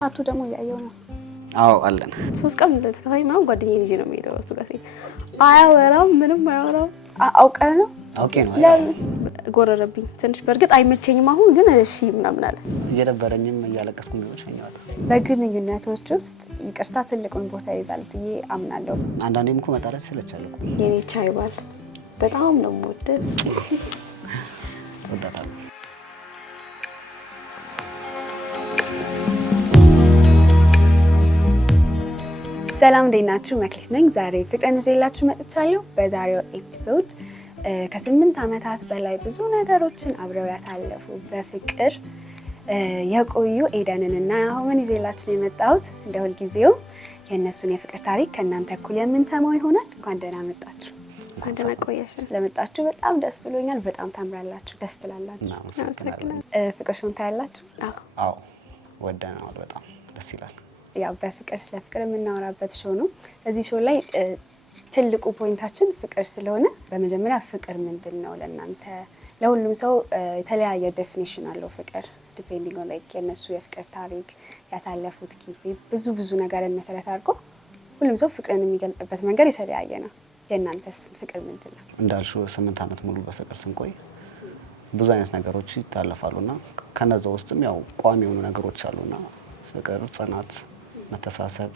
አቱ ደግሞ ያየው ነው። አዎ አለን። 3 ቀን ለተከታይ ምናምን ጓደኛዬ ልጅ ነው የሚሄደው እሱ ጋር ሲል አያወራም ምንም አያወራም። አውቀህ ነው? አውቄ ነው። ለምን ጎረረብኝ ትንሽ በርግጥ አይመቸኝም አሁን ግን እሺ ምናምን አለ። እየደበረኝም እያለቀስኩም ነው ሸኛው። በግንኙነቶች ውስጥ ይቅርታ ትልቁን ቦታ ይይዛል ብዬ አምናለሁ። አንዳንዴም እኮ መጣላት ስለቻለ እኮ የኔ ቻይ ባል በጣም ነው የምወደው። ወዳታለሁ። ሰላም እንዴት ናችሁ? መክሊት ነኝ። ዛሬ ፍቅርን ይዤላችሁ መጥቻለሁ። በዛሬው ኤፒሶድ ከ8 ዓመታት በላይ ብዙ ነገሮችን አብረው ያሳለፉ በፍቅር የቆዩ ኤደንንና ናሆምን ይዤላችሁ የመጣሁት። እንደ ሁልጊዜው የእነሱን የፍቅር ታሪክ ከእናንተ እኩል የምንሰማው ይሆናል። እንኳን ደህና መጣችሁ። እንኳን ደህና ቆያችሁ። ስለመጣችሁ በጣም ደስ ብሎኛል። በጣም ታምራላችሁ፣ ደስ ትላላችሁ። ፍቅርሽን ታያላችሁ? አዎ ወደናል። በጣም ደስ ይላል። ያው በፍቅር ስለ ፍቅር የምናወራበት ሾው ነው። እዚህ ሾው ላይ ትልቁ ፖይንታችን ፍቅር ስለሆነ በመጀመሪያ ፍቅር ምንድን ነው ለእናንተ? ለሁሉም ሰው የተለያየ ዴፊኒሽን አለው ፍቅር ዲፔንዲንግ ኦን ላይክ የነሱ የፍቅር ታሪክ ያሳለፉት ጊዜ ብዙ ነገርን መሰረት አድርጎ ሁሉም ሰው ፍቅርን የሚገልጽበት መንገድ የተለያየ ነው። የእናንተስ ፍቅር ምንድን ነው? እንዳልሽው 8 ዓመት ሙሉ በፍቅር ስንቆይ ብዙ አይነት ነገሮች ይታለፋሉና ከነዛ ውስጥም ያው ቋሚ የሆኑ ነገሮች አሉና ፍቅር፣ ጽናት፣ መተሳሰብ፣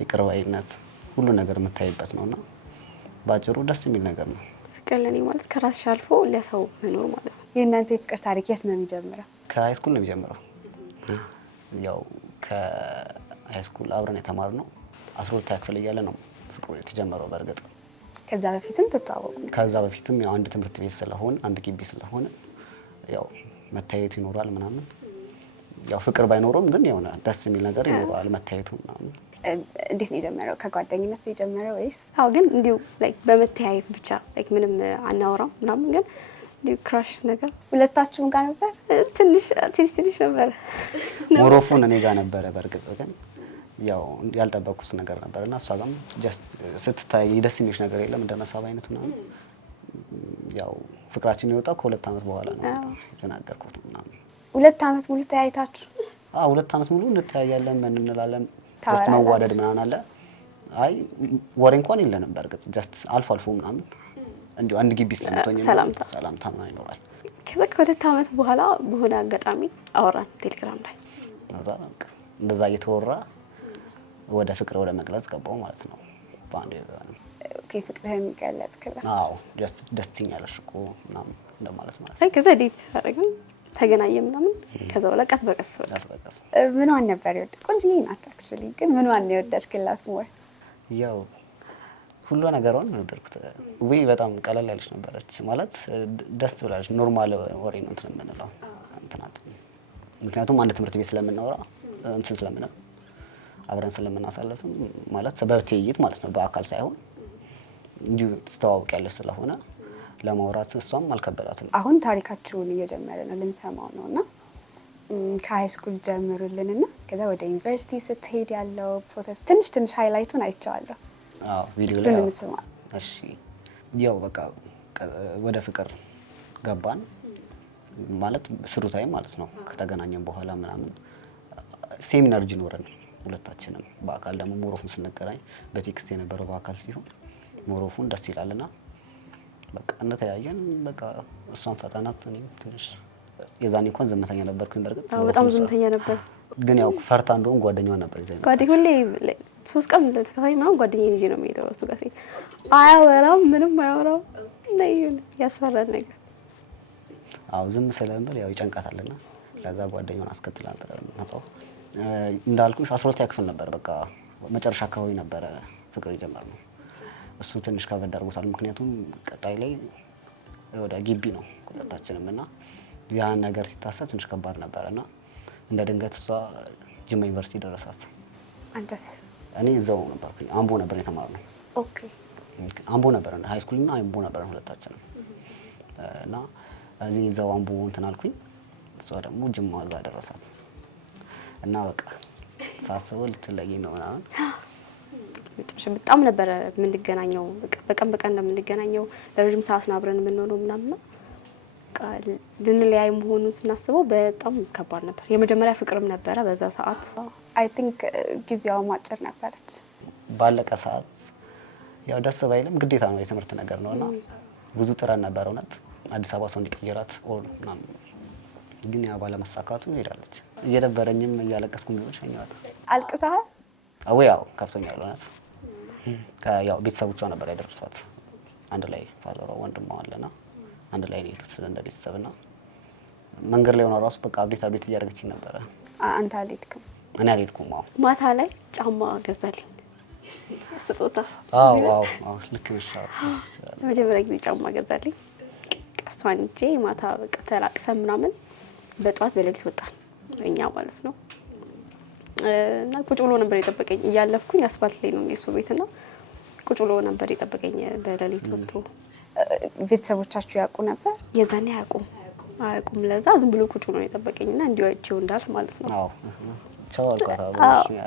ይቅር ባይነት ሁሉ ነገር የምታይበት ነውና ባጭሩ ደስ የሚል ነገር ነው። ፍቅር ለኔ ማለት ከራስሽ አልፎ ለሰው መኖር ማለት ነው። የእናንተ የፍቅር ታሪክ የት ነው የሚጀምረው? ከሃይ ስኩል ነው የሚጀምረው። ያው ከሃይ ስኩል አብረን የተማርነው 12ኛ ክፍል እያለ ነው ፍቅሩ የተጀመረው። በእርግጥ ከዛ በፊትም ትተዋወቁ? ከዛ በፊትም ያው አንድ ትምህርት ቤት ስለሆነ አንድ ግቢ ስለሆነ ያው መታየቱ ይኖራል ምናምን። ያው ፍቅር ባይኖርም ግን የሆነ ደስ የሚል ነገር ይኖራል መታየቱ ምናምን። እንዴት ነው የጀመረው? ከጓደኝነት ነው የጀመረው ወይስ? አዎ ግን እንዲሁ ላይክ በመተያየት ብቻ ላይክ ምንም አናወራም ምናምን ግን እንዲሁ ክራሽ ነገር ሁለታችሁም ጋር ነበር? ትንሽ ነበር። ሞሮፉን እኔ ጋር ነበረ። በእርግጥ ግን ያው ያልጠበቅኩት ነገር ነበርና እሷ ጋርም ጀስት ስትታይ ደስ የሚልሽ ነገር የለም እንደ መሳብ አይነት ምናምን። ያው ፍቅራችን የወጣው ከ2 ዓመት በኋላ ነው የተናገርኩት ምናምን። 2 ዓመት ሙሉ ተያይታችሁ? 2 ዓመት ሙሉ እንተያያለን፣ ምን እንላለን፣ ጀስት መዋደድ ምናምን አለ። አይ ወሬ እንኳን የለንም በእርግጥ ጀስት አልፎ ምናምን እንዲሁ አንድ ግቢ ስለምትሆኝ ሰላምታ ምናምን ይኖራል። ከዛ ከ2 ዓመት በኋላ በሆነ አጋጣሚ አወራን ቴሌግራም ላይ። እንደዛ እየተወራ ወደ ፍቅር ወደ መግለጽ ገባው ማለት ነው ባንዴ። ኦኬ ፍቅርህን ገለጽክላ? አዎ ጀስት ደስ ትኛለሽ እኮ ምናምን እንደማለት ማለት ነው። አይ ከዛ ዴት አደረግን ተገናኘን ምናምን። ከዛ በኋላ ቀስ በቀስ ምንዋን ነበር የወደድኩት? ቆንጆዬ ናት አክቹሊ፣ ግን ምንዋን ነው የወደድክላት ሞር? ያው ሁሉ ነገሯን ወደድኩት። ወይ በጣም ቀለል ያለች ነበረች ማለት ደስ ብላለች። ኖርማል ወሬ ነው እንትን የምንለው እንትናት። ምክንያቱም አንድ ትምህርት ቤት ስለምናወራ እንትን ስለምንለው አብረን ስለምናሳልፍም ማለት በትይይት ማለት ነው በአካል ሳይሆን እንዲሁ ትተዋወቂያለሽ ስለሆነ ለማውራት እሷም አልከበዳትም። አሁን ታሪካችሁን እየጀመረ ነው ልንሰማው ነውና ከሃይ ስኩል ጀምሩልንና ከዛ ወደ ዩኒቨርሲቲ ስትሄድ ያለው ፕሮሰስ ትንሽ ሃይላይቱን አይቼዋለሁ። ቪዲዮ ላይ እንስማ። እሺ ያው በቃ ወደ ፍቅር ገባን ማለት ስሩ ታይም ማለት ነው። ከተገናኘን በኋላ ምናምን ሴሚናር ኖረን ሁለታችንም በአካል ደግሞ ሞሮፉን ስንገናኝ በቴክስት የነበረው በአካል ሲሆን ሞሮፉን ደስ ይላልና በቃ እንደተያየን በቃ እሷን ፈተናት። እኔ ትንሽ የዛኔ እንኳን ዝምተኛ ነበርኩኝ። በርግጥ በጣም ዝምተኛ ነበር፣ ግን ያው ፈርታ እንደውም ጓደኛዋ ነበር ይዘኝ ጓደኛዬ ሁሌ 3 ቀን ለተከታይ ምናምን ጓደኛዬ ልጅ ነው የሚሄደው እሱ ጋር ሲል አያወራም ምንም አያወራም። ነይን ያስፈራል ነገር። አዎ ዝም ስለምል ያው ይጨንቃታልና ለዛ ጓደኛዋን አስከትላ ነበር መጣው። እንዳልኩሽ 12ኛ ክፍል ነበር በቃ መጨረሻ አካባቢ ነበር ፍቅር የጀመርነው። እሱ ትንሽ ከበድ አድርጎታል። ምክንያቱም ቀጣይ ላይ ወደ ግቢ ነው ሁለታችንም እና ያ ነገር ሲታሰብ ትንሽ ከባድ ነበርና እንደ ድንገት እሷ ጅማ ዩኒቨርሲቲ ደረሳት። አንተስ? እኔ እዛው ነበርኩኝ። አምቦ ነበር የተማርነው። ኦኬ አምቦ ነበር ሃይ ስኩል እና አምቦ ነበር ሁለታችንም እና እዚህ እዛው አምቦ እንትን አልኩኝ። እሷ ደግሞ ጅማ እዛ ደረሳት እና በቃ ሳስበው ልትለየኝ ነው ምናምን። በጣም ነበር የምንገናኘው በቀን እንደምንገናኘው ለረጅም ሰዓት ነው አብረን የምንሆነው ምናምን። በቃ ልንለያይ መሆኑን ስናስበው በጣም ከባድ ነበር። የመጀመሪያ ፍቅርም ነበረ በዛ ሰዓት። አይ ቲንክ ጊዜዋ አጭር ነበረች። ባለቀ ሰዓት ያው ደስ ባይልም ግዴታ ነው የትምህርት ነገር ነውና ብዙ ጥረን ነበር እውነት አዲስ አበባ ሰው እንዲቀይራት ኦር ምናምን፣ ግን ያ ባለመሳካቱ ሄዳለች። እየደበረኝም እያለቀስኩ ነው ሸኛዋት። አልቅሰሃል? አዎ ያው ከፍቶኛል እውነት። ያው ቤተሰቦቿ ነበር ያደረሷት አንድ ላይ ፋዘሯ ወንድሟ አለና አንድ ላይ ነው የሄዱት እንደ ቤተሰብና መንገድ ላይ ሆና ራሱ በቃ ቤት እያደረገችኝ ነበረ። አንተ አልሄድክም? እኔ አልሄድኩም። አዎ ማታ ላይ ጫማ ገዛልኝ ስጦታ። አዎ ልክ ነሽ። ለመጀመሪያ ጊዜ ጫማ ገዛልኝ። ቀሷን እንጂ ማታ በቃ ተላቅሰን ምናምን በጧት በሌሊት ወጣን እኛ ማለት ነው። እና ቁጭ ብሎ ነበር የጠበቀኝ። እያለፍኩኝ አስፋልት ላይ ነው የሱ ቤትና ቁጭ ብሎ ነበር የጠበቀኝ በሌሊት ወጥቶ። ቤተሰቦቻችሁ ያውቁ ነበር? የዛኔ አያውቁም። ለዛ ዝም ብሎ ቁጭ ብሎ የጠበቀኝና እንዲወጪው እንዳል ማለት ነው። አዎ ቻው አልኳት።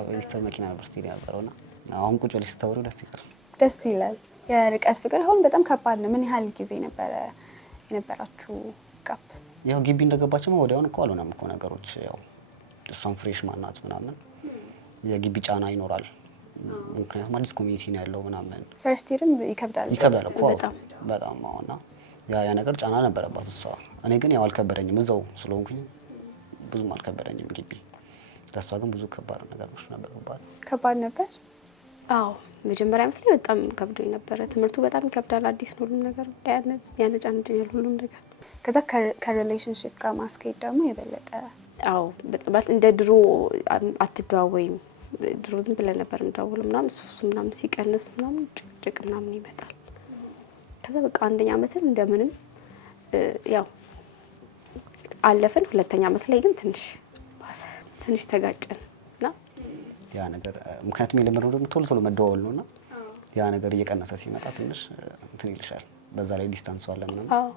ቤተሰብ መኪና ነበር ስትሄድ ነበረውና አሁን ቁጭ ብለሽ ስታወሩ ደስ ይላል። የርቀት ፍቅር አሁን በጣም ከባድ ነው። ምን ያህል ጊዜ ነበረ የነበራችሁ ጋፕ? ያው ግቢ እንደገባችም ወዲያውኑ እኮ አልሆነም እኮ ነገሮች። ያው እሷም ፍሬሽ ማናት ምናምን የግቢ ጫና ይኖራል። ምክንያቱም አዲስ ኮሚኒቲ ነው ያለው ምናምን። ፈርስት ይርም ይከብዳል እኮ በጣም አሁንና ያ ነገር ጫና ነበረባት እሷ። እኔ ግን ያው አልከበደኝም፣ እዛው ስለሆንኩኝ ብዙም አልከበደኝም ግቢ። ለእሷ ግን ብዙ ከባድ ነገሮች ነበሩባት። ከባድ ነበር? አዎ መጀመሪያ ዓመት ላይ በጣም ከብዶኝ ነበረ። ትምህርቱ በጣም ይከብዳል። አዲስ ነው ሁሉም ነገር፣ ያነጫንጭኛል ሁሉም ነገር። ከዛ ከሪሌሽንሺፕ ጋር ማስኬድ ደግሞ የበለጠ አዎ በጣም እንደ ድሮ አትደዋወይም። ድሮ ዝም ብለን ነበር እንደውል ምናምን እሱ ምናምን ሲቀንስ ምናምን ጭቅጭቅ ምናምን ይመጣል። ከዛ በቃ አንደኛ ዓመትን እንደምንም ያው አለፈን። ሁለተኛ ዓመት ላይ ግን ትንሽ ተጋጨን እና ያ ነገር ምክንያቱም የለመደው ደግሞ ቶሎ መደዋወል ነውና ያ ነገር እየቀነሰ ሲመጣ ትንሽ እንትን ይልሻል። በዛ ላይ ዲስታንስ አለ ምናምን። አዎ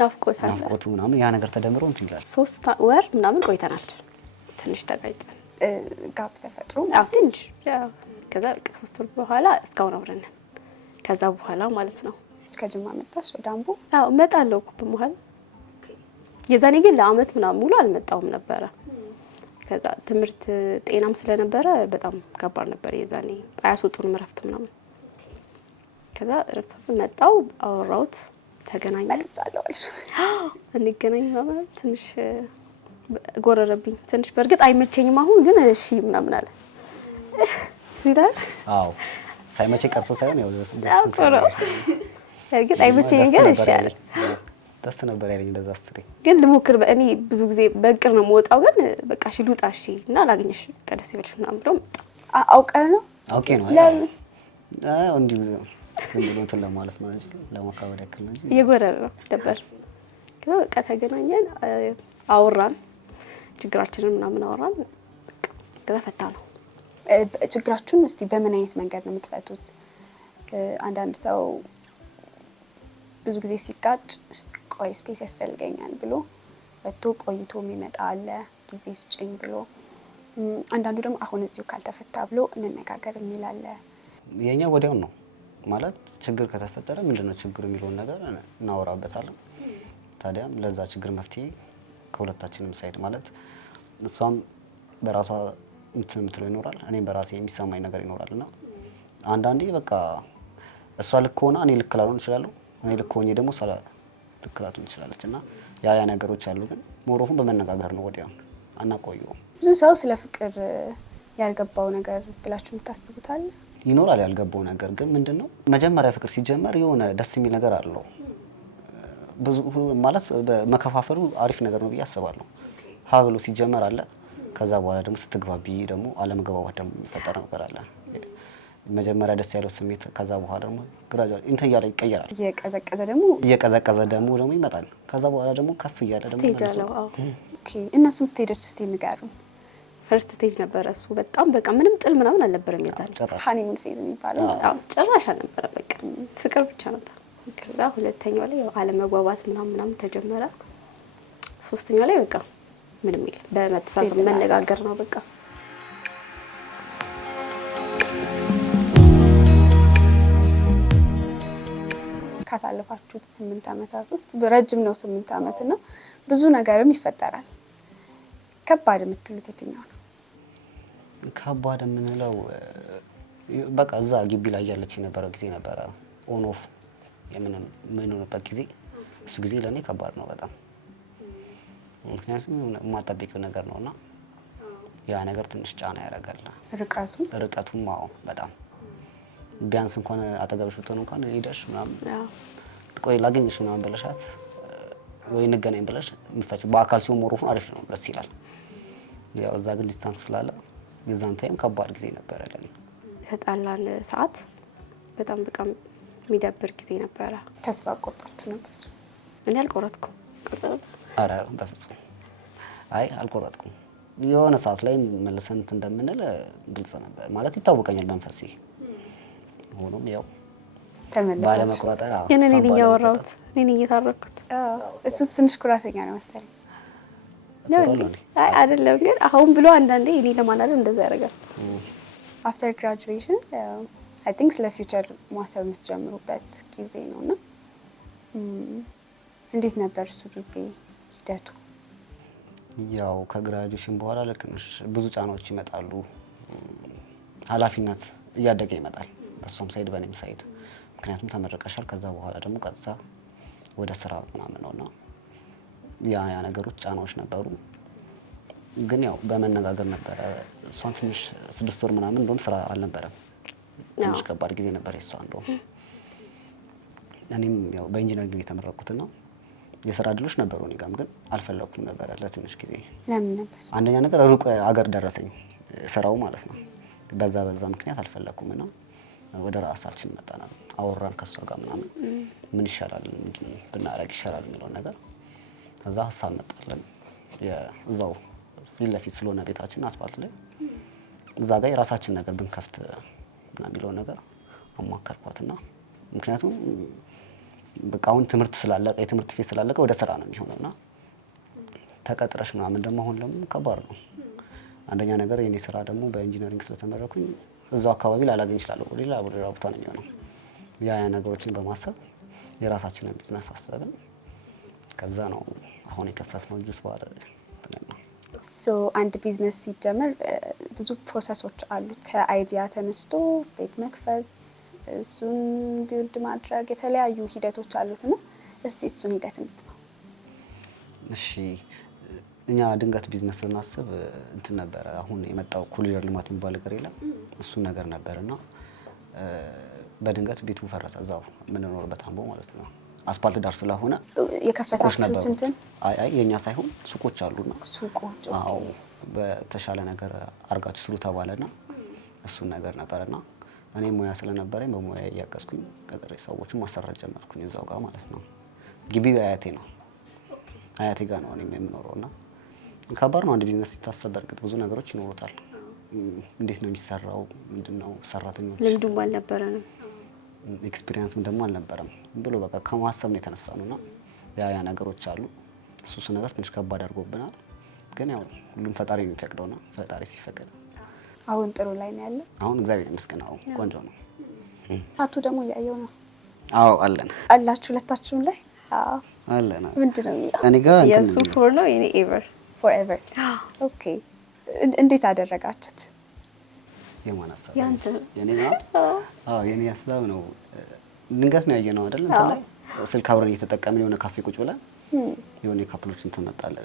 ናፍቆቱ ምናምን ያ ነገር ተደምሮ እንትን ይላል። 3 ወር ምናምን ቆይተናል። ትንሽ ተጋጭተን ጋፕ ተፈጥሮ ትንሽ ከዛ 3 ወር በኋላ እስካሁን አብረን ነን። ከዛ በኋላ ማለት ነው ከጅማ መጣሽ ወደ አምቦ? አዎ እመጣለሁ እኮ በመሀል። የዛኔ ግን ለአመት ምናምን ሙሉ አልመጣሁም ነበረ። ከዛ ትምህርት ጤናም ስለነበረ በጣም ከባድ ነበር የዛኔ። አያስወጡንም እረፍት ምናምን። ከዛ እረፍት መጣሁ፣ አወራሁት፣ ተገናኘን። መጥቻለሁ አልሽ? እንገናኝ ማለት ትንሽ ጎረረብኝ። ትንሽ በእርግጥ አይመቸኝም አሁን ግን እሺ ምናምን አለ ሲዳር። አዎ ሳይመቼ ቀርቶ ሳይሆን ያው እርግጥ አይመቸኝም ግን እሺ አለ። ደስ ነበር ያለኝ እንደዛ ስትሪ። ግን ልሞክር። እኔ ብዙ ጊዜ በእቅር ነው የምወጣው። ግን በቃ እሺ ልውጣ እሺ እና ላግኝሽ ቀደስ ይበልሽ ምናምን ብሎ መጣ። አውቀህ ነው? አውቄ ነው። አይ እንዲሁ ዝም ብሎ እንትን ለማለት ነው እንጂ ለማካበድ ያክል ነው እንጂ እየጎረረ ነው ነበር። ከዛ በቃ ተገናኘን፣ አወራን፣ ችግራችንን ምናምን አወራን። ከዛ ፈታ ነው። ችግራችሁን እስቲ በምን አይነት መንገድ ነው የምትፈቱት? አንዳንድ ሰው ብዙ ጊዜ ሲጋጭ ቆይ ስፔስ ያስፈልገኛል ብሎ ወጥቶ ቆይቶ የሚመጣ አለ፣ ጊዜ ስጭኝ ብሎ። አንዳንዱ ደግሞ አሁን እዚሁ ካልተፈታ ብሎ እንነጋገር የሚል አለ። የኛ ወዲያው ነው ማለት ችግር ከተፈጠረ ምንድነው ችግሩ የሚለውን ነገር እናወራበታለን። ታዲያም ለዛ ችግር መፍትሄ ከሁለታችንም ሳይድ ማለት እሷም በራሷ እንትን የምትለው ይኖራል፣ እኔም በራሴ የሚሰማኝ ነገር ይኖራልና አንዳንዴ በቃ እሷ ልክ ሆና እኔ ልክ ላልሆን እችላለሁ፣ እኔ ልክ ሆኜ ደግሞ እሷ ልክ ላትሆን ትችላለች። እና ያ ነገሮች አሉ። ግን ሞሮፉን በመነጋገር ነው ወዲያው አናቆየውም። ብዙ ሰው ስለ ፍቅር ያልገባው ነገር ብላችሁ የምታስቡት አለ? ይኖራል ያልገባው ነገር። ግን ምንድነው መጀመሪያ ፍቅር ሲጀመር የሆነ ደስ የሚል ነገር አለው። ብዙ ማለት በመከፋፈሉ አሪፍ ነገር ነው ብዬ አስባለሁ። ሀብሎ ሲጀመር አለ። ከዛ በኋላ ደግሞ ስትግባቢ ደግሞ አለመግባባት ደግሞ የሚፈጠር ነገር አለ። መጀመሪያ ደስ ያለው ስሜት ከዛ በኋላ ደግሞ ግራጁዋሊ እንትን እያለ ይቀየራል። እየቀዘቀዘ ደግሞ ይመጣል። ከዛ በኋላ ደግሞ ከፍ እያለ ደግሞ ስቴጅ። ኦኬ እነሱን ስቴጆች እስቲ ንገሩን። ፈርስት ስቴጅ ነበረ እሱ። በጣም በቃ ምንም ጥል ምናምን አልነበረም። የዛኔ ሃኒሙን ፌዝ የሚባለው ጭራሽ አልነበረ። በቃ ፍቅር ብቻ ነበር። ከዛ ሁለተኛው ላይ ያው አለመግባባት ምናምን ተጀመረ። ሶስተኛው ላይ በቃ ምንም የለም፣ በመተሳሰብ መነጋገር ነው በቃ። ካሳለፋችሁት 8 ዓመታት ውስጥ ረጅም ነው 8 ዓመት እና ብዙ ነገርም ይፈጠራል። ከባድ የምትሉት የትኛው ነው? ከባድ የምንለው በቃ እዛ ግቢ ላይ ያለች የነበረው ጊዜ ነበረ ኦን ኦፍ የምንሆንበት ጊዜ። እሱ ጊዜ ለእኔ ከባድ ነው በጣም ምክንያቱም የማጠብቂው ነገር ነውና ያ ነገር ትንሽ ጫና ያደርጋል። ርቀቱም አዎ በጣም ቢያንስ እንኳን አጠገብሽ ብትሆን እንኳን ሄደሽ ምናምን ቆይ ላገኝሽ ምናምን ብለሻት ወይ እንገናኝ ብለሽ የምትፈጪው በአካል ሲሆን ሞሮፍ ነው አሪፍ ነው ደስ ይላል። ያው እዛ ግን ዲስታንስ ስላለ የዛን ታይም ከባድ ጊዜ ነበረ ለኔ። ተጣላን ሰዓት በጣም በቃም የሚደብር ጊዜ ነበረ። ተስፋ ቆርጣችሁ ነበር? እኔ አልቆረጥኩም። ኧረ በፍጹም አይ አልቆረጥኩም። የሆነ ሰዓት ላይ መልሰን እንደምንል ግልጽ ነበር ማለት ይታወቀኛል መንፈሴ። ሆኖም ያው ተመለሳችሁ ባለመቆጣጠር እኔ ነኝ ያወራሁት እኔ ነኝ የታረኩት። እሱ ትንሽ ኩራተኛ ነው መሰለኝ። አይ አይደለም ግን አሁን ብሎ አንዳንዴ እኔ ለማናደድ እንደዛ ያደርጋል። አፍተር ግራጁዌሽን አይ ቲንክ ስለ ፊውቸር ማሰብ የምትጀምሩበት ጊዜ ነውና እንዴት ነበር እሱ ጊዜ ሂደቱ? ያው ከግራጁዌሽን በኋላ ልክ ነሽ ብዙ ጫናዎች ይመጣሉ። ኃላፊነት እያደገ ይመጣል በሷም ሳይድ በኔም ሳይድ። ምክንያቱም ተመረቀሻል። ከዛ በኋላ ደግሞ ቀጥታ ወደ ስራ ምናምን ነውና ያ ነገሮች ጫናዎች ነበሩ። ግን ያው በመነጋገር ነበረ። እሷን ትንሽ 6 ወር ምናምን እንደውም ስራ አልነበረም። ትንሽ ከባድ ጊዜ ነበር የሷ እንደውም። እኔም ያው በኢንጂነሪንግ የተመረኩትና የስራ እድሎች ነበሩ እኔ ጋርም ግን አልፈለኩም ነበር ለትንሽ ጊዜ። ለምን ነበር? አንደኛ ነገር ሩቅ አገር ደረሰኝ ስራው ማለት ነው። በዛ ምክንያት አልፈለኩም እና ወደ ራሳችን መጣናል። አወራን ከሷ ጋር ምናምን ምን ይሻላል ብናረግ ይሻላል የሚለው ነገር ከዛ ሀሳብ መጣለን። እዛው ፊት ለፊት ስለሆነ ቤታችን አስፋልት ላይ እዛ ጋር የራሳችን ነገር ብንከፍት እና የሚለው ነገር አማከርኳትና ምክንያቱም በቃ አሁን ትምህርት ስላለቀ የትምህርት ፌስ ስላለቀ ወደ ስራ ነው የሚሆነውና ተቀጥረሽ ምናምን ደግሞ አሁን ደግሞ ከባድ ነው። አንደኛ ነገር የኔ ስራ ደግሞ በኢንጂነሪንግ ስለተመረኩኝ እዛው አካባቢ ላላገኝ እችላለሁ። ሌላ ቦታ ነው የሚሆነው። ያ ነገሮችን በማሰብ የራሳችንን ቢዝነስ አሰብን። ከዛ ነው አሁን የከፈትነው ጁስ ባር ነው። ሶ አንድ ቢዝነስ ሲጀመር ብዙ ፕሮሰሶች አሉት። ከአይዲያ ተነስቶ ቤት መክፈት፣ እሱን ቢልድ ማድረግ የተለያዩ ሂደቶች አሉትና እስቲ እሱን ሂደት እንስማ። እሺ እኛ ድንገት ቢዝነስ ስናስብ እንትን ነበረ አሁን የመጣው ኮሪደር ልማት የሚባል ነገር የለም እሱን ነገር ነበርና በድንገት ቤቱ ፈረሰ። እዛው የምንኖርበት አምቦ ማለት ነው አስፓልት ዳር ስለሆነ የከፈታችሁት እንትን አይ የኛ ሳይሆን ሱቆች አሉና ሱቆች አዎ በተሻለ ነገር አርጋችሁ ስሩ ተባለና እሱን ነገር ነበርና እኔ ሙያ ስለነበረኝ በሙያ ያያቀስኩኝ ቀጥሬ ሰዎችን ማሰራት ጀመርኩኝ እዛው ጋር ማለት ነው። ግቢው አያቴ ነው። አያቴ ጋር ነው እኔም የምኖረውና ከባድ ነው አንድ ቢዝነስ ሲታሰብ በርግጥ ብዙ ነገሮች ይኖሩታል። እንዴት ነው የሚሰራው? ምንድነው ሰራተኞች ልምዱም አልነበረንም ኤክስፒሪየንስም ደግሞ አልነበረም ብሎ በቃ ከማሰብ ነው የተነሳነውና ያ ነገሮች አሉ። እሱ ነገር ትንሽ ከባድ አድርጎብናል። ግን ያው ሁሉም ፈጣሪ የሚፈቅደው ነው። ፈጣሪ ሲፈቅድ አሁን ጥሩ ላይ ነው ያለው። አሁን እግዚአብሔር ይመስገን አሁን ቆንጆ ነው። ታቱ ደግሞ እያየው ነው። አዎ አለን አላችሁ ሁለታችሁም ላይ? አዎ አለን። ምንድነው የሚለው? እኔ ጋር የሱ ፎር ነው የኔ ኤቨር ፎርኤቨር። ኦኬ እንዴት አደረጋችሁት? የማን ሀሳብ? ያንተ የኔ ነው? አዎ የኔ ሀሳብ ነው። ድንገት ነው ያየነው አይደል? እንትን ላይ ስልክ አብረን እየተጠቀምን የሆነ ካፌ ቁጭ ብለን የሆነ ካፕሎችን ተመጣለ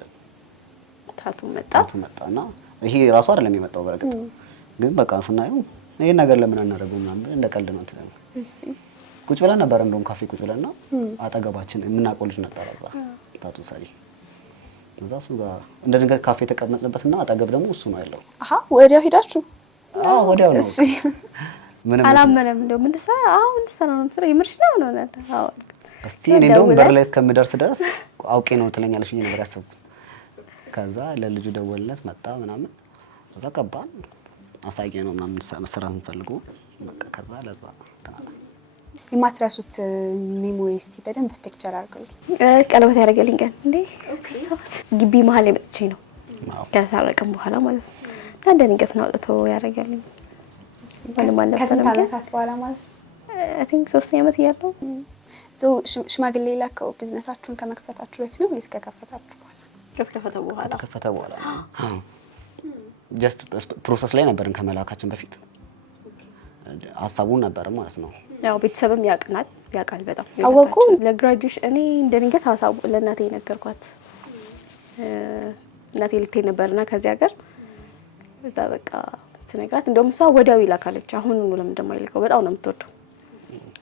ታቱ መጣና ይሄ ራሱ አይደለም የመጣው በርግጥ ግን በቃ ስናየው ይሄን ነገር ለምን አናደርገውም ምናምን እንደቀልድ ነው እንትን ነው። እሺ ቁጭ ብለን ነበር እንደውም ካፌ ቁጭ ብለንና አጠገባችን የምናውቀው ልጅ ነበር እዛ ታቱ ሰሪ እዛ እሱ ጋር እንደ ድንገት ካፌ ተቀመጥንበትና አጠገብ ደግሞ እሱ ነው ያለው። አሃ ወዲያው ሄዳችሁ? አዎ ወዲያው ነው። እሺ ምንም አላመነም። እንደውም እንደሰራ ነው ስራ ይምርሽ ነው ነው አዎ እስቲ እኔ እንደውም በር ላይ እስከምደርስ ድረስ አውቄ ነው ትለኛለሽ ብዬ ነበር ያሰብኩት። ከዛ ለልጁ ደወልለት መጣ ምናምን ከዛ ገባን አሳየ ነው ምናምን መስራት እንፈልገው በቃ ከዛ ለዛ ተናለ የማትረሱት ሜሞሪ እስቲ በደንብ ፒክቸር አድርጉልኝ። ቀለበት ያደረገልኝ ቀን እንዴ ግቢ መሀል ላይ መጥቼ ነው ከሳረቀም በኋላ ማለት ነው። አንድ ድንገት ነው አውጥቶ ያደረገልኝ። ከስንት ዓመታት በኋላ ማለት ነው? አይ ቲንክ 3 ዓመት እያለሁ ሽማግሌ ላከው ቢዝነሳችሁን ከመክፈታችሁ በፊት ነው ወይስ ከከፈታችሁ በኋላ? ከተከፈተ በኋላ ጀስት ፕሮሰስ ላይ ነበርን ከመላካችን በፊት ሀሳቡን ነበር ማለት ነው። ያው ቤተሰብም ያውቃል በጣም አወቁ። ለግራጁዌሽን እኔ እንደ ድንገት ሀሳቡ ለእናቴ ነገርኳት። እናቴ ልትሄድ ነበርና ከዚህ ሀገር እዛ በቃ ስነግራት እንደውም እሷ ወዲያው ይላካለች። አሁን ነው ለምን እንደማይልከው በጣም ነው የምትወደው።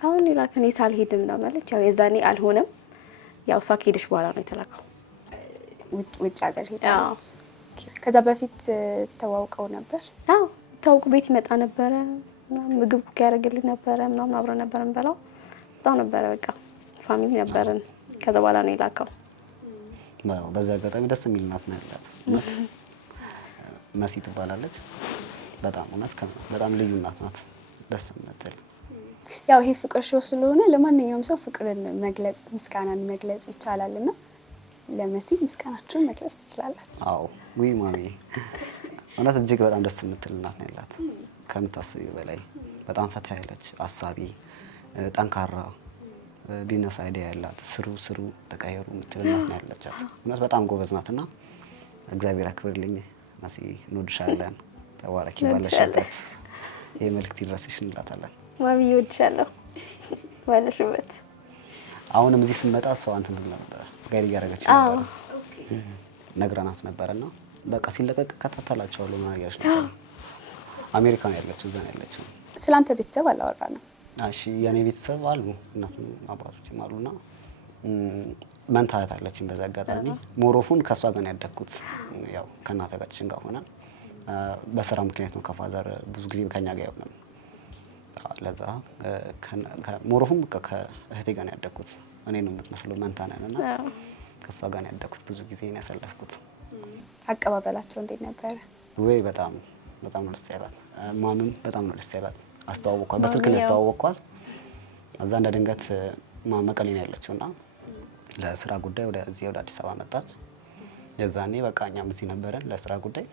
አሁን ይላክ እኔ ሳልሄድ ምናምን አለች። ያው የዛኔ አልሆነም። ያው እሷ ከሄደች በኋላ ነው የተላከው። ውጭ ሀገር ሄዳለች። ከዛ በፊት ተዋውቀው ነበር? አዎ ታውቁ። ቤት ይመጣ ነበረ፣ ምግብ ኩክ ያደርግልን ነበረ ምናምን አብረን ነበር እንበላው። በጣም ነበረ በቃ ፋሚሊ ነበርን። ከዛ በኋላ ነው የላከው። በዛ አጋጣሚ ደስ የሚል እናት ነው ያላት። መሲ ትባላለች። በጣም በጣም ልዩ እናት ናት። ደስ የምትል ያው ይሄ ፍቅር ሾው ስለሆነ ለማንኛውም ሰው ፍቅርን መግለጽ ምስጋናን መግለጽ ይቻላልና ለመሲ ምስጋናችሁን መግለጽ ትችላላችሁ። አዎ ወይ ማሚ እውነት እጅግ በጣም ደስ የምትል እናት ነው ያላት። ከምታስቢው በላይ በጣም ፈታ ያለች አሳቢ፣ ጠንካራ ቢዝነስ አይዲያ ያላት ስሩ ተቀየሩ የምትል እናት ነው ያለቻት። እውነት በጣም ጎበዝ ናትና እግዚአብሔር አክብርልኝ መሲ፣ እንወድሻለን። ተባረኪ ባለሽበት። ይሄ መልእክት ይድረስሽ እንላታለን። ማሚ እወድሻለሁ ባለሽበት። አሁንም እዚህ ስንመጣ ሰው አንተ ምን ነበር ጋር እያደረገች ነበር ነግራናት ነበርና በቃ ሲለቀቅ ከታተላቸዋለሁ ነው ያያሽ ነበር። አሜሪካ ነው ያለችው፣ እዛ ነው ያለችው። ስላንተ ቤተሰብ አላወራንም። እሺ የኔ ቤተሰብ አሉ እናትም አባቶችም አሉና መንታ እህት አለችኝ። በዛ አጋጣሚ ሞሮፉን ከሷ ጋር ነው ያደግኩት። ያው ከእናታችን ጋር ሆነን በስራ ምክንያት ነው ከፋዘር ብዙ ጊዜ ከኛ ጋር አይሆንም። ለዛ ሞሮፉም ከእህቴ ጋር ነው ያደግኩት። እኔ ነው የምትመስለው መንታ ነንና ከሷ ጋር ነው ያደግኩት። ብዙ ጊዜ ነው ያሳለፍኩት። አቀባበላቸው እንዴት ነበር? ወይ በጣም ነው ደስ ያላት። ማምም በጣም ነው ደስ ያላት። አስተዋወቅኳት፣ በስልክ ነው ያስተዋወቅኳት። እዛ እንደ ድንገት መቀሌ ነው ያለችውና ለስራ ጉዳይ ወደ አዲስ አበባ መጣች። የዛኔ በቃ እኛም እዚህ ነበረን ለስራ ጉዳይ።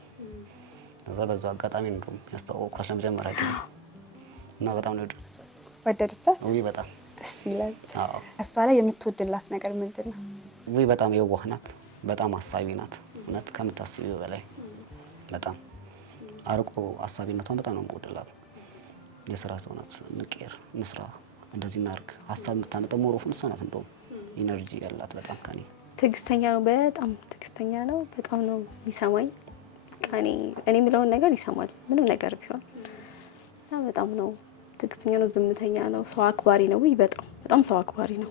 እዛ በዛው አጋጣሚ ነው ያስተዋወቅኳት ለመጀመሪያ ጊዜ እና በጣም ነው ወደደቻት። ወይ በጣም ደስ ይላል። አዎ እሷ ላይ የምትወድላት ነገር ምንድን ነው? ወይ በጣም የዋህ ናት። በጣም አሳቢ ናት። እውነት ከምታስቢው በላይ በጣም አርቆ አሳቢነቷን በጣም ነው የምወድላት። የስራ ሰው ናት። ንቄር እንስራ፣ እንደዚህ እናድርግ፣ ሀሳብ የምታመጣው ሞሮፉን እሷ ናት። እንደውም ኢነርጂ ያላት በጣም ከኔ ትዕግስተኛ ነው። በጣም ትዕግስተኛ ነው። በጣም ነው የሚሰማኝ። እኔ የምለውን ነገር ይሰማል ምንም ነገር ቢሆን እና በጣም ነው ትዕግስተኛ ነው። ዝምተኛ ነው። ሰው አክባሪ ነው። ወይ በጣም ሰው አክባሪ ነው።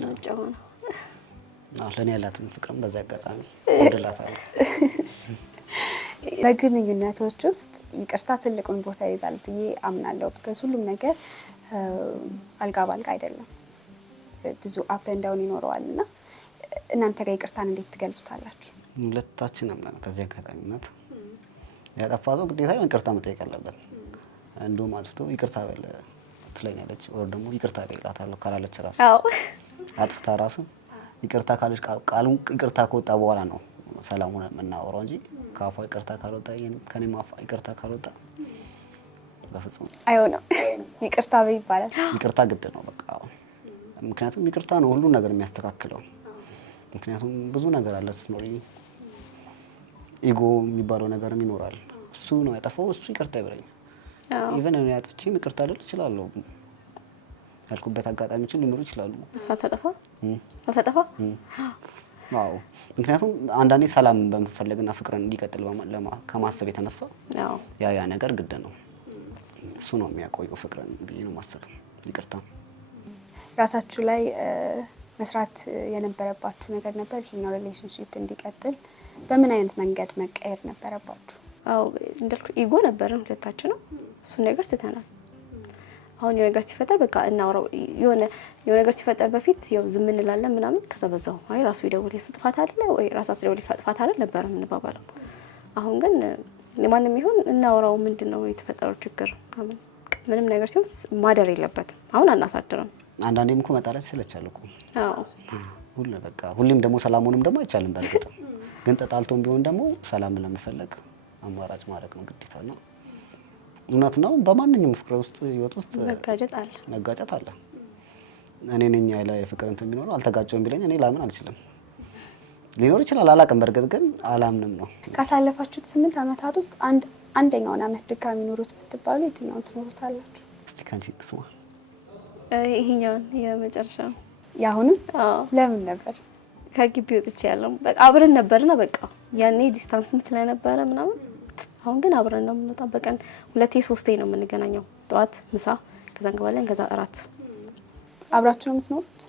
ናጫው ነው። ለኔ ያላትን ፍቅርም በዛ አጋጣሚ ወድላታለሁ። በግንኙነቶች ውስጥ ይቅርታ ትልቁን ቦታ ይይዛል ብዬ አምናለሁ። because ሁሉም ነገር አልጋ ባልጋ አይደለም። ብዙ አፕ ኤንድ ዳውን ይኖረዋልና እናንተ ጋር ይቅርታን እንዴት ትገልጹታላችሁ? ሁለታችንም ነን። በዚህ አጋጣሚነት ያጠፋ ሰው ግዴታ ይቅርታ መጠየቅ አለበት። እንደውም አጥፍቶ ይቅርታ በል ትለኛለች ወይ ደግሞ ይቅርታ በይላታለሁ ካላለች ራሱ አጥፍታ ራሱ ይቅርታ ካለች ቃሉን ይቅርታ ከወጣ በኋላ ነው ሰላሙን የምናወራው እንጂ ካፋ ይቅርታ ካልወጣ ከኔ ማፋ ይቅርታ ካልወጣ በፍጹም አይሆንም። ይቅርታ ይባላል። ይቅርታ ግድ ነው በቃ። ምክንያቱም ይቅርታ ነው ሁሉ ነገር የሚያስተካክለው። ምክንያቱም ብዙ ነገር አለ ስትኖሪ ኢጎ የሚባለው ነገርም ይኖራል። እሱ ነው ያጠፋው፣ እሱ ይቅርታ ይበለኝ። ኢቨን እኔ አጥፍቼም ይቅርታ ልል እችላለሁ ያልኩበት አጋጣሚዎች ሊኖሩ ይችላሉ። ሳታጠፋ አዎ። ምክንያቱም አንዳንዴ ሰላም በመፈለግና ፍቅርን እንዲቀጥል ከማሰብ የተነሳ ያ ነገር ግድ ነው። እሱ ነው የሚያቆየው ፍቅርን ብዬ ነው የማስበው። ይቅርታ ራሳችሁ ላይ መስራት የነበረባችሁ ነገር ነበር? ይሄኛው ሪሌሽንሺፕ እንዲቀጥል በምን አይነት መንገድ መቀየር ነበረባችሁ? አዎ እንዳልኩ ኢጎ ነበረን ሁለታችንም። እሱን ነገር ትተናል። አሁን የሆነ ነገር ሲፈጠር በቃ እናውራው። የሆነ ነገር ሲፈጠር በፊት ያው ዝም እንላለን ምናምን። ከዛ በዛው አይ ራሱ ይደውል የሱ ጥፋት አይደለ ወይ ራሳችሁ ደውል የሱ ጥፋት አይደለ ነበር የምንባባለው። አሁን ግን ለማንም ይሁን እናውራው። ምንድነው የተፈጠረው ችግር? ምንም ነገር ሲሆን ማደር የለበትም። አሁን አናሳድርም። አንዳንዴም እኮ መጣላት ይሰለቻል እኮ። አዎ ሁሌም ደግሞ ሰላሙንም ደግሞ አይቻልም። በርግጥ ግን ተጣልቶም ቢሆን ደግሞ ሰላም ለመፈለግ አማራጭ ማድረግ ነው ግዴታ ነው። እውነት ነው። በማንኛውም ፍቅር ውስጥ ህይወት ውስጥ መጋጨት አለ። እኔ ነኝ ያለ የፍቅር እንትን የሚኖረው አልተጋጨውም ቢለኝ እኔ ላምን አልችልም። ሊኖር ይችላል አላውቅም። በእርግጥ ግን አላምንም ነው። ካሳለፋችሁት 8 ዓመታት ውስጥ አንደኛውን ዓመት ድጋሚ ኑሩት ብትባሉ የትኛውን ትኖሩታላችሁ? እስቲ ካንቺ ስማ። ይሄኛውን የመጨረሻው ያሁንም ለምን ነበር? ከግቢ ወጥቼ ያለው በቃ አብረን ነበርና በቃ ያኔ ዲስታንስም ስለነበረ ምናምን። አሁን ግን አብረን ነው የምንወጣው። በቀን 2-3 ነው የምንገናኘው። ጠዋት ምሳ፣ ከዛ እንገባለን፣ ከዛ እራት። አብራችሁ ነው የምትኖሩት?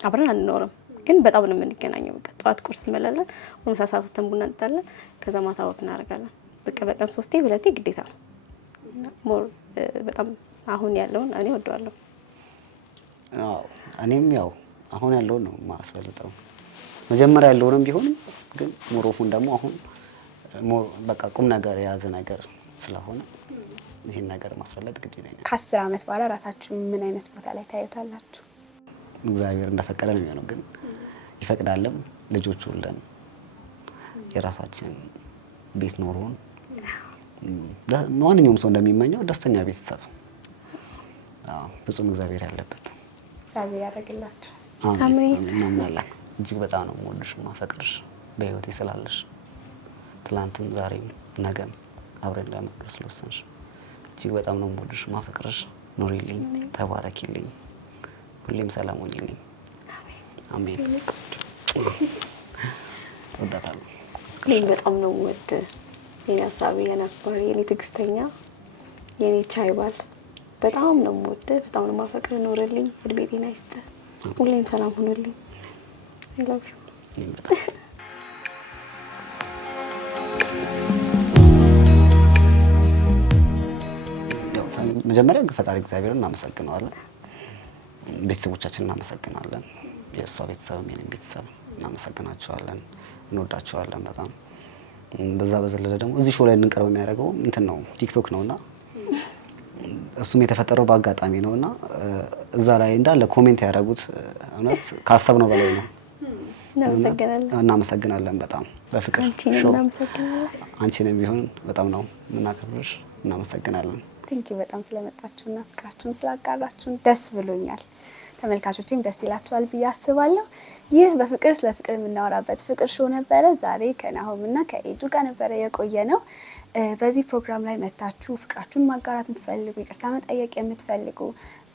አብረን አንኖርም ግን በጣም ነው የምንገናኘው። በቃ ጠዋት ቁርስ እንበላለን፣ ምሳ ሰዓት ወጥተን ቡና እንጠጣለን፣ ከዛ ማታ ወክ እናደርጋለን። በቃ በቀን 3-2 ግዴታ ነው። ሞር በጣም አሁን ያለውን እኔ ወደዋለሁ። አዎ እኔም ያው አሁን ያለውን ነው ማስፈልጠው። መጀመሪያ ያለውንም ቢሆንም ግን ሞሮፉን ደግሞ አሁን በቃ ቁም ነገር የያዘ ነገር ስለሆነ ይሄን ነገር ማስፈልጥ ግድ ይለኛል። ከ10 ዓመት በኋላ ራሳችሁ ምን አይነት ቦታ ላይ ታዩታላችሁ? እግዚአብሔር እንደፈቀደ ነው የሚሆነው። ግን ይፈቅዳልም ልጆች ወልደን የራሳችን ቤት ኖሮን ማንኛውም ሰው እንደሚመኘው ደስተኛ ቤተሰብ ፍጹም እግዚአብሔር ያለበት እግዚአብሔር ያደርግላችሁ። አሜን። እናምናለን። እጅግ በጣም ነው የምወድሽ የማፈቅርሽ በህይወቴ ስላለሽ ትላንትም ዛሬም ነገም አብረን ለመኖር ስለወሰንሽ እጅግ በጣም ነው የምወድሽ የማፈቅርሽ። ኑሪልኝ፣ ተባረኪልኝ፣ ሁሌም ሰላም ሁኚልኝ። አሜን። እወዳታለሁ። እኔም በጣም ነው የምወድ የኔ ሀሳቢ የነበር የኔ ትዕግስተኛ የኔ ቻይ ባል በጣም ነው የምወድ፣ በጣም ነው የማፈቅር። ኑሪልኝ፣ እድሜ ጤና ይስጥ፣ ሁሌም ሰላም ሁኑልኝ። አይ ላቭ ዩ። መጀመሪያ ፈጣሪ እግዚአብሔርን እናመሰግነዋለን። ቤተሰቦቻችን እናመሰግናለን። የእሷ ቤተሰብም የኔም ቤተሰብ እናመሰግናቸዋለን፣ እንወዳቸዋለን በጣም። በዛ በዘለለ ደግሞ እዚህ ሾው ላይ እንድንቀርብ የሚያደርገው እንትን ነው ቲክቶክ ነውና እሱም የተፈጠረው በአጋጣሚ ነውና እዛ ላይ እንዳለ ኮሜንት ያደረጉት እውነት ካሰብነው በላይ ነው። እናመሰግናለን በጣም በፍቅር ሾው አንቺንም ቢሆን በጣም ነው የምናከብርሽ። እናመሰግናለን። ቴንኪው በጣም ስለመጣችሁና ፍቅራችሁን ስላጋራችሁን ደስ ብሎኛል። ተመልካቾችም ደስ ይላችኋል ብዬ አስባለሁ። ይህ በፍቅር ስለ ፍቅር የምናወራበት ፍቅር ሾው ነበረ። ዛሬ ከናሆምና ከኤዱ ጋር ነበረ የቆየ ነው። በዚህ ፕሮግራም ላይ መታችሁ ፍቅራችሁን ማጋራት የምትፈልጉ፣ ይቅርታ መጠየቅ የምትፈልጉ፣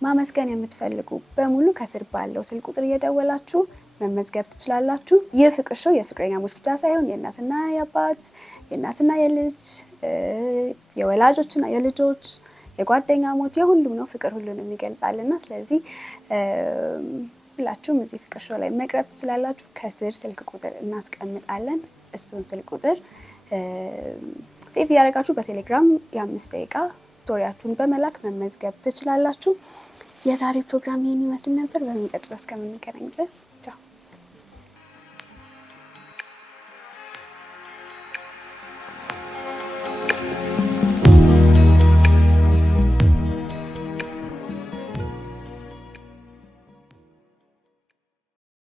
ማመስገን የምትፈልጉ በሙሉ ከስር ባለው ስልክ ቁጥር እየደወላችሁ መመዝገብ ትችላላችሁ። ይህ ፍቅር ሾው የፍቅረኛሞች ብቻ ሳይሆን የእናትና የአባት፣ የእናትና የልጅ፣ የወላጆችና የልጆች፣ የጓደኛሞች የሁሉም ነው። ፍቅር ሁሉንም ይገልጻልና ስለዚህ ሁላችሁም እዚህ ፍቅር ሾው ላይ መቅረብ ትችላላችሁ። ከስር ስልክ ቁጥር እናስቀምጣለን። እሱን ስልክ ቁጥር ሴቭ ያደረጋችሁ በቴሌግራም የ5 ደቂቃ ስቶሪያችሁን በመላክ መመዝገብ ትችላላችሁ። የዛሬ ፕሮግራም ይህን ይመስል ነበር። በሚቀጥለው እስከምንገናኝ ድረስ ቻው።